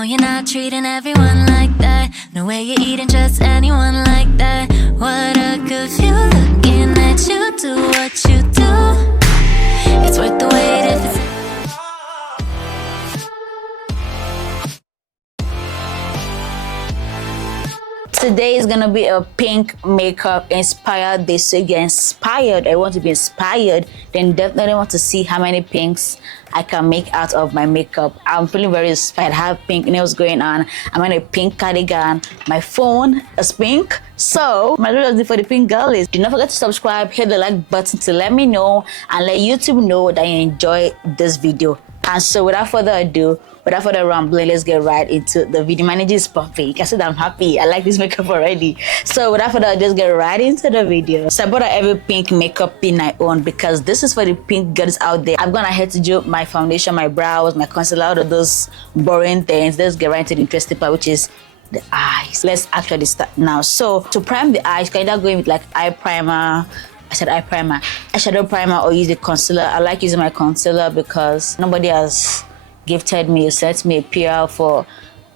know you're not treating everyone like that. No way you're eating just anyone like that. What a good view, looking at you do what you do. It's worth the wait if it's... Today is gonna be a pink makeup inspired day. So if you're inspired, I want to be inspired, then definitely want to see how many pinks I can make out of my makeup. I'm feeling very inspired. I have pink nails going on. I'm wearing a pink cardigan. My phone is pink. So my real for the pink girlies. Do not forget to subscribe, hit the like button to let me know and let YouTube know that you enjoy this video. And so without further ado, without further rambling, let's get right into the video. My energy is pumping. You can see that I'm happy. I like this makeup already. So without further ado, let's get right into the video. So I bought every pink makeup pin I own because this is for the pink girls out there. I've gone ahead to do my foundation, my brows, my concealer, all of those boring things. Let's get right into the interesting part, which is the eyes. Let's actually start now. So to prime the eyes, you can either go in with like eye primer. I said eye primer, eyeshadow primer, or use the concealer. I like using my concealer because nobody has gifted me or sent me a PR for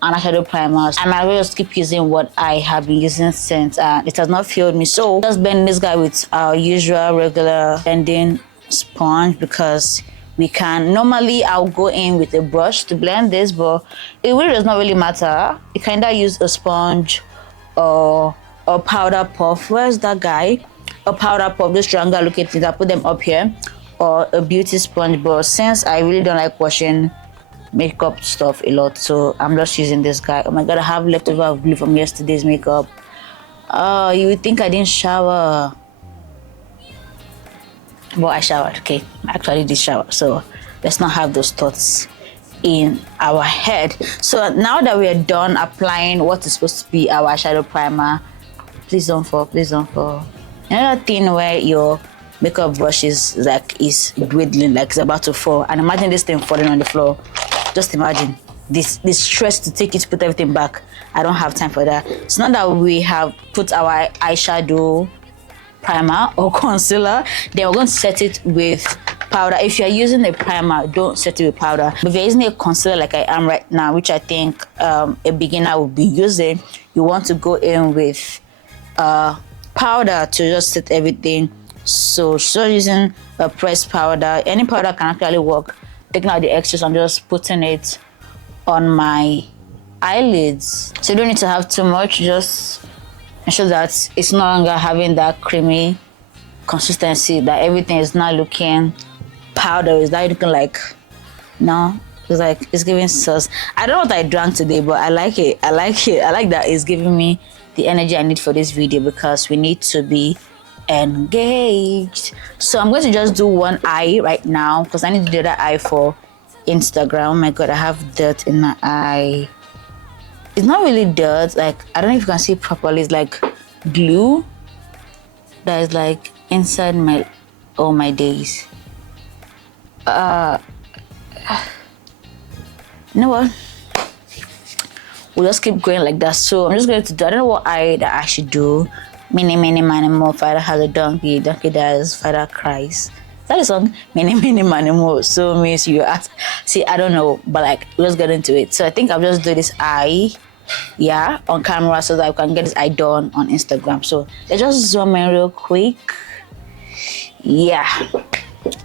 an eyeshadow primer, and I will just keep using what I have been using since, and it has not failed me. So just blend this guy with our usual regular blending sponge because we can. Normally I'll go in with a brush to blend this, but it really does not really matter. You can either use a sponge or a powder puff. Where's that guy? A powder puff, those triangle looking things, I put them up here, or a beauty sponge. But since I really don't like washing makeup stuff a lot, so I'm just using this guy. Oh my god, I have leftover glue from yesterday's makeup. Oh, you would think I didn't shower, but I showered. Okay, I actually did shower, so let's not have those thoughts in our head. So now that we are done applying what is supposed to be our eyeshadow primer, please don't fall, please don't fall. Another thing where your makeup brush is dwindling, like it's about to fall, and imagine this thing falling on the floor. Just imagine this stress to take it to put everything back. I don't have time for that. It's not that we have put our eyeshadow primer or concealer, then we're going to set it with powder. If you're using a primer, don't set it with powder. But if you're using a concealer like I am right now, which I think a beginner will be using, you want to go in with powder to just set everything. So using a pressed powder, any powder can actually work. Taking out the excess and just putting it on my eyelids. So you don't need to have too much, just ensure that it's no longer having that creamy consistency, that everything is not looking powder, it's not looking like, no, it's like it's giving sauce. I don't know what I drank today, but I like it. I like that it's giving me the energy I need for this video because we need to be engaged. So I'm going to just do one eye right now because I need to do that eye for Instagram. Oh my god, I have dirt in my eye. It's not really dirt, like I don't know if you can see properly. It's like glue that is like inside my, oh my days. You know what, we'll just keep going like that. So I'm just going to do, I don't know what eye that I should do. Many, many, many more. Father has a donkey, donkey dies, father cries. Is that a song? Many, many, many more. So means you ask. See, I don't know, but like, let's get into it. So I think I'll just do this eye, yeah, on camera so that I can get this eye done on Instagram. So let's just zoom in real quick. Yeah.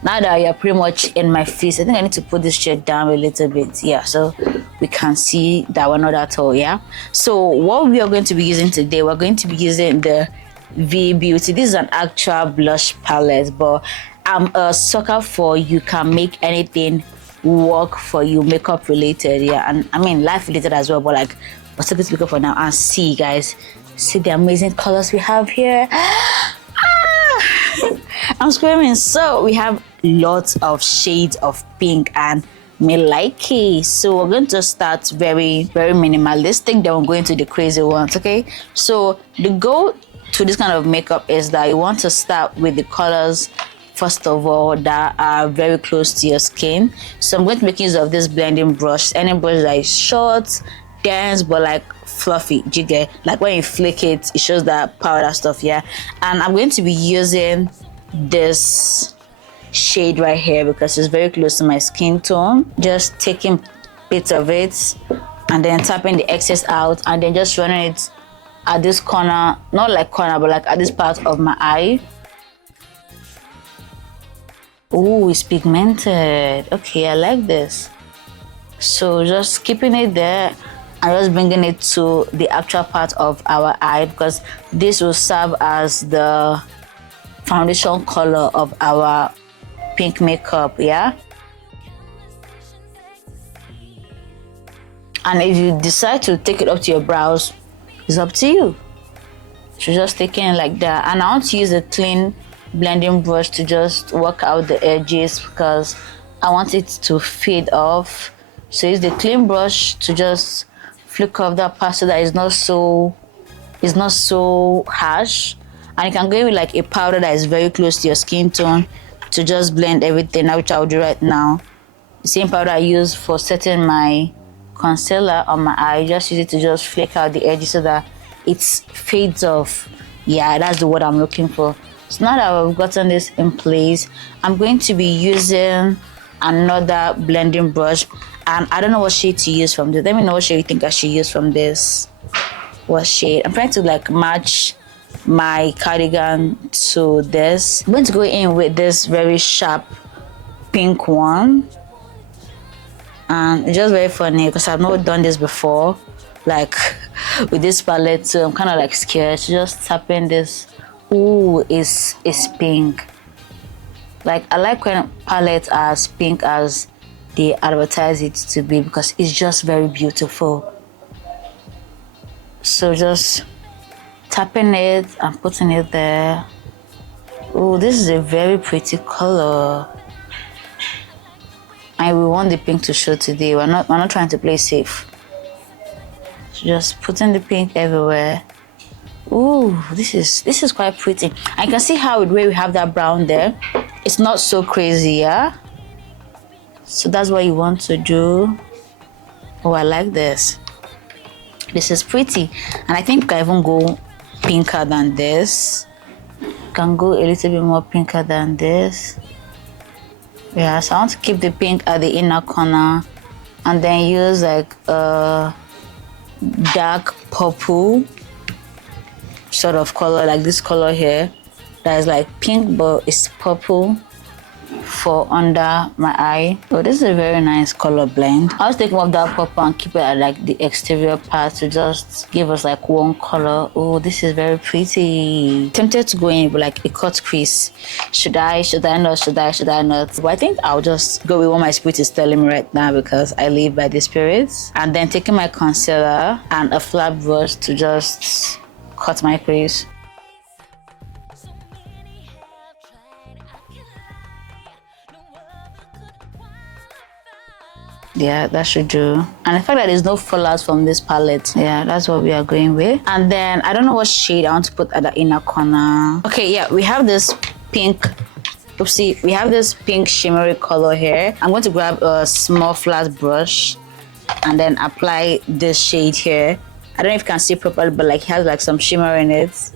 Now that you're pretty much in my face, I think I need to put this shade down a little bit. Yeah, so we can see that we're not at all. Yeah, so what we are going to be using today, we're going to be using the V Beauty. This is an actual blush palette, but I'm a sucker for you can make anything work for you, makeup related. Yeah, and I mean life related as well, but like let's take this makeup for now and see, guys, see the amazing colors we have here. I'm screaming. So we have lots of shades of pink and me like it. So we're going to start very, very minimalistic, then we'll go into the crazy ones. Okay, so the goal to this kind of makeup is that you want to start with the colors first of all that are very close to your skin. So I'm going to make use of this blending brush, any brush that is short, dense, but like fluffy. Do you get, like when you flick it, it shows that powder stuff. Yeah, and I'm going to be using this shade right here because it's very close to my skin tone. Just taking bits of it, and then tapping the excess out, and then just running it at this corner, not like corner, but like at this part of my eye. Oh, it's pigmented. Okay, I like this. So just keeping it there and just bringing it to the actual part of our eye, because this will serve as the foundation color of our pink makeup, yeah? And if you decide to take it up to your brows, it's up to you. So just taking it like that. And I want to use a clean blending brush to just work out the edges because I want it to fade off. So use the clean brush to just flick off that part so that it's not so harsh. And you can go in with like a powder that is very close to your skin tone to just blend everything out, which I'll do right now. The same powder I use for setting my concealer on my eye, just use it to just flick out the edges so that it fades off. Yeah, that's the word I'm looking for. So now that I've gotten this in place, I'm going to be using another blending brush, and I don't know what shade to use from this. Let me know what shade you think I should use from this. What shade? I'm trying to like match my cardigan to this. I'm going to go in with this very sharp pink one, and it's just very funny because I've not done this before, like with this palette, so I'm kind of like scared. So just tapping this. Ooh, it's pink. Like I like when palettes are as pink as they advertise it to be because it's just very beautiful. So just tapping it and putting it there. Ooh, this is a very pretty color. And we want the pink to show today. We're not trying to play safe. So just putting the pink everywhere. Ooh, this is quite pretty. I can see how where we have that brown there, it's not so crazy, yeah? So that's what you want to do. Oh, I like this. This is pretty. And I think I can even go pinker than this. Can go a little bit more pinker than this. Yeah, so I want to keep the pink at the inner corner and then use like a dark purple sort of color, like this color here that is like pink but it's purple for under my eye. Oh, this is a very nice color blend. I'll take more of that purple and keep it at like the exterior part to just give us like one color. Oh, this is very pretty. Tempted to go in with like a cut crease. Should I not? But I think I'll just go with what my spirit is telling me right now because I live by the spirits. And then taking my concealer and a flat brush to just cut my crease. Yeah, that should do. And the fact that there's no fallouts from this palette, yeah, that's what we are going with. And then I don't know what shade I want to put at the inner corner. Okay, yeah, we have this pink. Oopsie, we have this pink shimmery color here. I'm going to grab a small flat brush and then apply this shade here. I don't know if you can see properly, but like it has like some shimmer in it.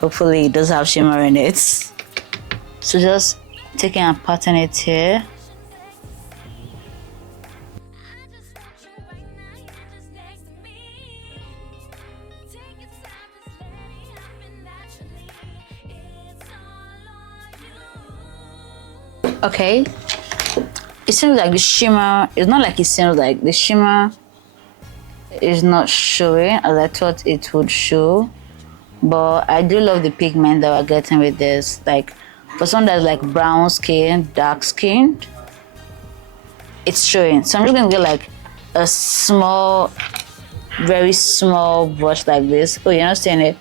Hopefully it does have shimmer in it. So just taking and patting it here. Okay, it seems like the shimmer, it's not like it seems like the shimmer is not showing as I thought it would show, but I do love the pigment that we're getting with this. Like for someone that's like brown skin, dark skin, it's showing. So I'm just gonna get like a small, very small brush like this. Oh, you're not seeing it?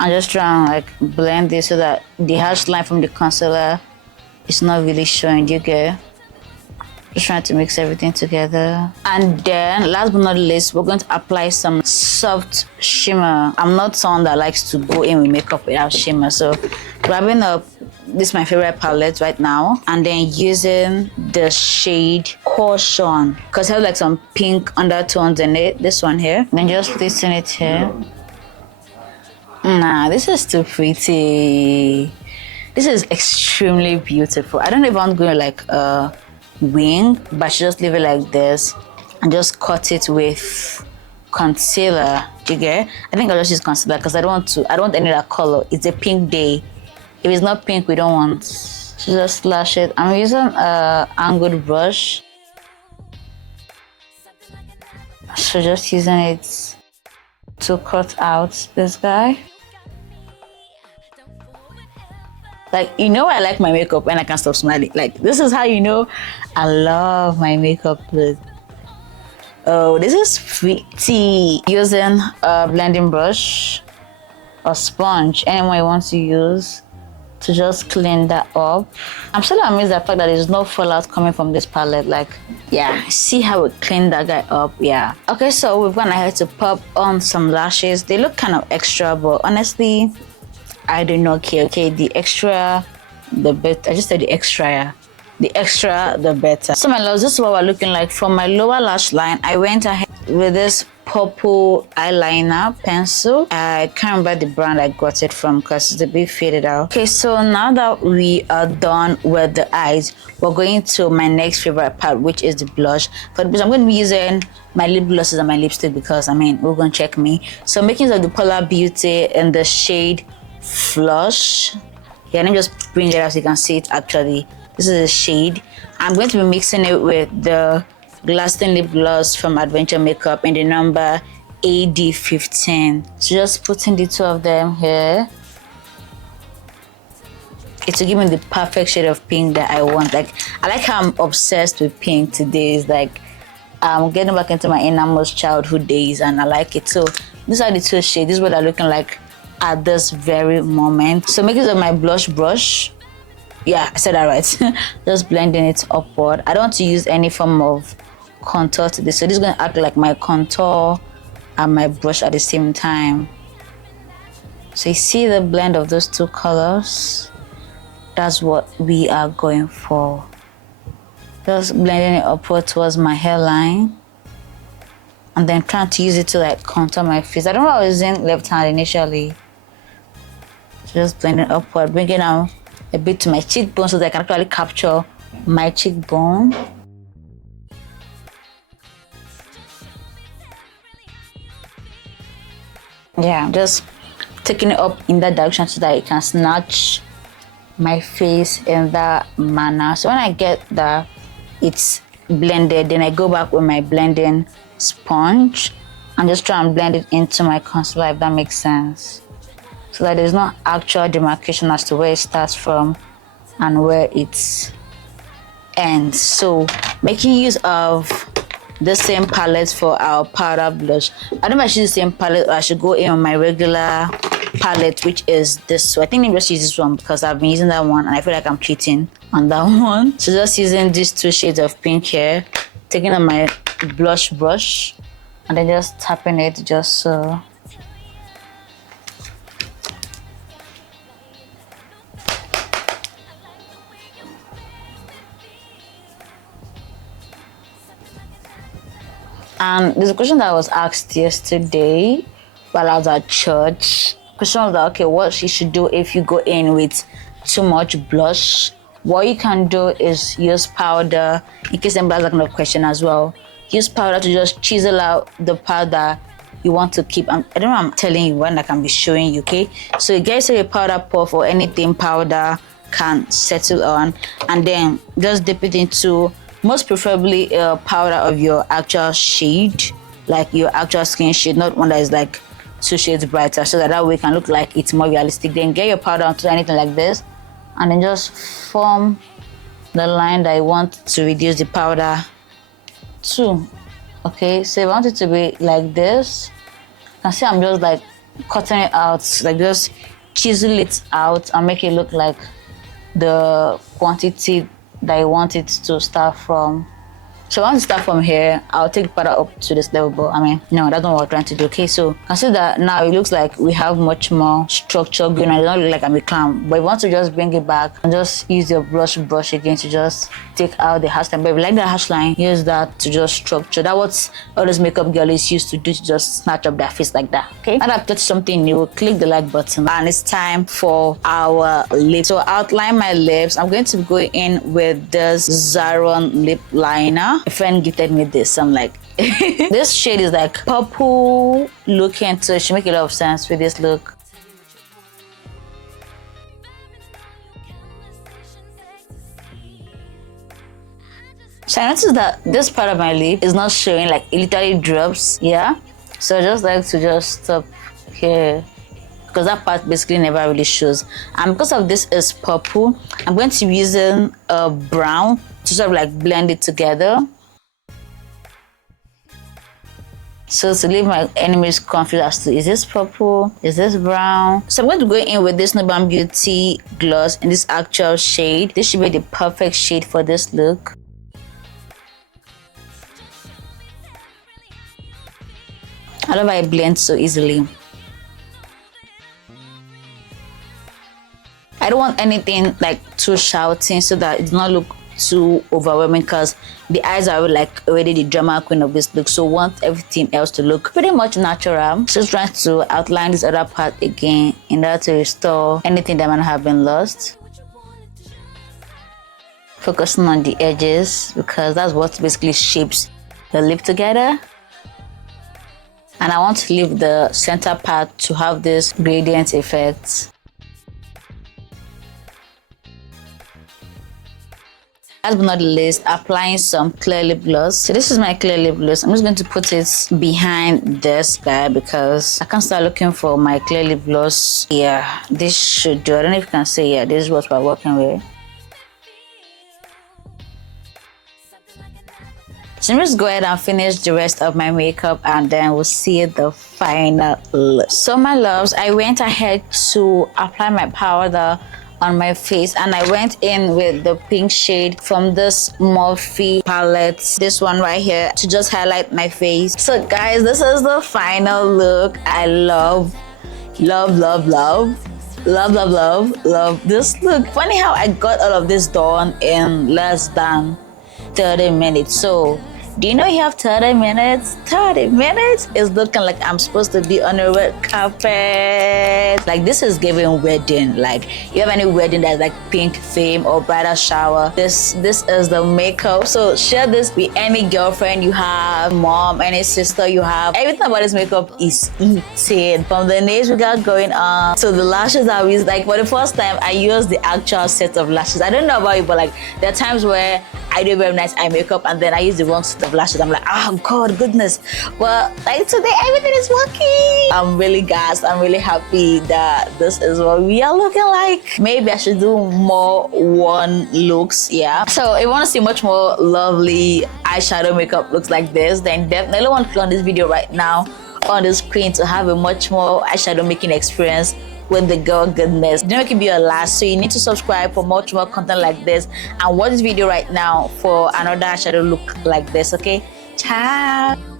I'm just trying to like blend this so that the harsh line from the concealer it's not really showing. Do you get? Just trying to mix everything together. And then last but not least, we're going to apply some soft shimmer. I'm not someone that likes to go in with makeup without shimmer, so grabbing up this is my favorite palette right now and then using the shade Caution because it has like some pink undertones in it, this one here, then just placing it here. Nah, this is too pretty. This is extremely beautiful. I don't even want to go like a wing, but I should just leave it like this and just cut it with concealer. Do you get? I think I'll just use concealer because I don't want any other color. It's a pink day. If it's not pink, we don't want. So just slash it. I'm using a angled brush. So just using it to cut out this guy. Like, you know, I like my makeup when I can't stop smiling. Like, this is how you know I love my makeup look. Oh, this is pretty. Using a blending brush or sponge, anyone you want to use, to just clean that up. I'm still amazed at the fact that there's no fallout coming from this palette. Like, yeah, see how we clean that guy up? Yeah. Okay, so we've gone ahead to pop on some lashes. They look kind of extra, but honestly, I do not care. Okay, the extra, the better. I just said the extra, yeah. The extra, the better. So my loves, this is what we're looking like. For my lower lash line, I went ahead with this purple eyeliner pencil. I can't remember the brand I got it from because it's a bit faded out. Okay, so now that we are done with the eyes, we're going to my next favorite part, which is the blush. For the blush, I'm going to be using my lip glosses and my lipstick because, I mean, we're going to check me. So I'm making use of the Polar Beauty in the shade Flush. Yeah, let me just bring it out so you can see it actually. This is a shade. I'm going to be mixing it with the Lasting Lip Gloss from Adventure Makeup in the number AD15. So just putting the two of them here. It will give me the perfect shade of pink that I want. Like, I like how I'm obsessed with pink today. It's like I'm getting back into my innermost childhood days and I like it. So these are the two shades. This is what they're looking like at this very moment. So make use of my blush brush. Yeah, I said that right. Just blending it upward. I don't want to use any form of contour to this. So this is going to act like my contour and my brush at the same time. So you see the blend of those two colors? That's what we are going for. Just blending it upward towards my hairline. And then trying to use it to like contour my face. I don't know I was using left hand initially. So just blending upward, bringing down a bit to my cheekbone so that I can actually capture my cheekbone. Yeah, just taking it up in that direction so that it can snatch my face in that manner. So when I get that it's blended, then I go back with my blending sponge and just try and blend it into my concealer, if that makes sense. So that there's no actual demarcation as to where it starts from and where it ends. So making use of the same palette for our powder blush. I don't know if I should use the same palette or I should go in on my regular palette, which is this. So I think I'm just use this one because I've been using that one and I feel like I'm cheating on that one. So just using these two shades of pink here, taking on my blush brush and then just tapping it just so. And there's a question that I was asked yesterday while I was at church. Question was like, okay, what you should do if you go in with too much blush. What you can do is use powder, in case anybody has that kind of question as well. Use powder to just chisel out the powder you want to keep. I don't know, I'm telling you when I can be showing you, okay? So you get a powder puff or anything powder can settle on, and then just dip it into, most preferably a powder of your actual shade, like your actual skin shade, not one that is like 2 shades brighter, so that way it can look like it's more realistic. Then get your powder onto anything like this and then just form the line that I want to reduce the powder to. Okay, so if I want it to be like this, you can see I'm just like cutting it out, like just chisel it out and make it look like the quantity that I want it to start from. So I want to start from here. I'll take the powder up to this level, but I mean, no, that's not what we're trying to do. Okay, so consider that now it looks like we have much more structure going on. It doesn't look like I'm a clown, but you want to just bring it back and just use your brush again to just take out the hairline. But if you like the hairline, use that to just structure. That's what all those makeup girls used to do, to just snatch up their face like that. Okay, now that I've touched something new, click the like button, and it's time for our lips. So outline my lips. I'm going to go in with this Zaron lip liner. a friend gifted me this. I'm like, this shade is like purple looking, so it should make a lot of sense with this look. So I noticed that this part of my lip is not showing, like it literally drops, yeah? So I just like to just stop here because that part basically never really shows. And because of this is purple, I'm going to be using a brown to sort of like blend it together. So to leave my enemies confused as to, is this purple? Is this brown? So I'm going to go in with this Nuban Beauty gloss in this actual shade. This should be the perfect shade for this look. I love how it blends so easily. I don't want anything like too shouting so that it does not look too overwhelming because the eyes are like already the drama queen of this look. So I want everything else to look pretty much natural. Just trying to outline this other part again in order to restore anything that might have been lost. Focusing on the edges because that's what basically shapes the lip together. And I want to leave the center part to have this gradient effect. Last but not least, applying some clear lip gloss. So this is my clear lip gloss. I'm just going to put it behind this guy because I can't start looking for my clear lip gloss. Yeah, this should do. I don't know if you can see, yeah, this is what we're working with. So I'm just go ahead and finish the rest of my makeup and then we'll see the final look. So my loves, I went ahead to apply my powder on my face and I went in with the pink shade from this Morphe palette, this one right here, to just highlight my face. So guys, this is the final look. I love this look. Funny how I got all of this done in less than 30 minutes. So do you know you have 30 minutes? 30 minutes is looking like I'm supposed to be on a red carpet. Like this is giving wedding. Like you have any wedding that's like pink theme or bridal shower, this is the makeup. So share this with any girlfriend you have, mom, any sister you have. Everything about this makeup is eating. From the nails we got going on to the lashes I use. Like for the first time I used the actual set of lashes. I don't know about you, but like there are times where I do very nice eye makeup and then I use the wrong set of lashes. I'm like, oh god, goodness. But like today, everything is working. I'm really gassed. I'm really happy that this is what we are looking like. Maybe I should do more one looks, yeah. So if you want to see much more lovely eyeshadow makeup looks like this, then definitely want to click on this video right now on the screen to have a much more eyeshadow making experience with the girl goodness. Don't make it be your last, so you need to subscribe for much more content like this and watch this video right now for another eyeshadow look like this. Okay, ciao.